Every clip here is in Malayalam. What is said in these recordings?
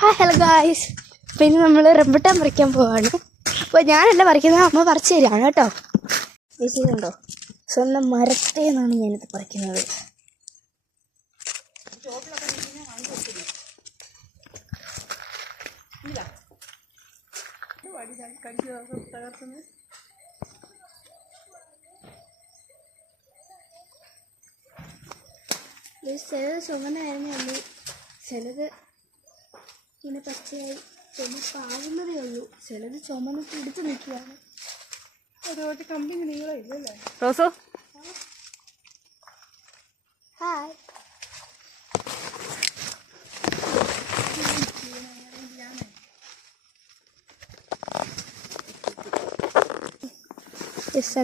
Hi hello guys. പിന്നെ നമ്മൾ റംബുട്ടാൻ പറിക്കാൻ പോവാണ്. അപ്പോൾ ഞാനല്ല പറിക്കുന്നത്, അമ്മ പറിച്ചു തരികയാണ് കേട്ടോ. ചേച്ചിയുണ്ടോ? സ്വന്തം മരത്തേ നിന്നാണ് ഞാനിത് പറിക്കുന്നത്. ചിലത് ചുമന്നായിരുന്നു ഉള്ളൂ, ചിലത് ഇങ്ങനെ പച്ചയായി ചുമപ്പാകുന്നതേ ഉള്ളൂ, ചിലത് ചുമന്ന് പിടിച്ച് നിൽക്കുകയാണ്. അതുകൊണ്ട് കമ്പനി നീളോ ഇല്ലല്ലേ റോസോ? ഹായ്. യെസ്.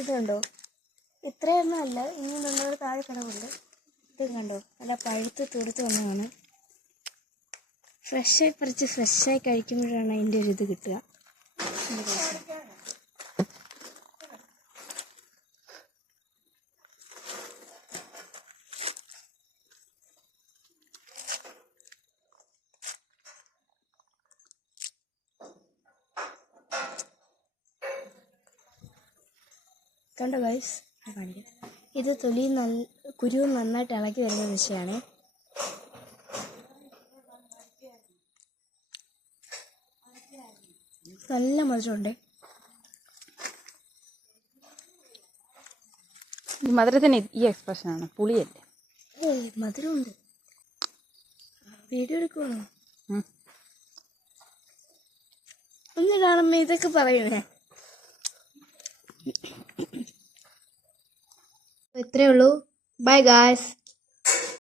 ഇത് കണ്ടോ, ഇത്രയൊന്നും അല്ല, ഇനി നമ്മളൊരു താഴെ കിടവുണ്ട്. ഇത് കണ്ടോ, നല്ല പഴുത്ത് തുടുത്ത് വന്നതാണ്. ഫ്രഷായി പറിച്ച് ഫ്രഷായി കഴിക്കുമ്പോഴാണ് അതിൻ്റെ ഒരു ഇത് കിട്ടുക. കണ്ടോ ഗൈസ്, കാണിക്കാം. ഇത് തൊലി കുരു നന്നായിട്ട് ഇളക്കി വരുന്ന വിഷയമാണ്. നല്ല മധുരമുണ്ട്. മധുരത്തിന് ഈ എക്സ്പ്രഷനാണ്, പുളിയല്ലേ? മധുരമുണ്ട്. വീഡിയോ എടുക്കുവാണോ? ഒന്ന് കാണുമ്പോ ഇതൊക്കെ പറയുന്നേ. ഇത്രയേ ഉള്ളൂ. Bye guys.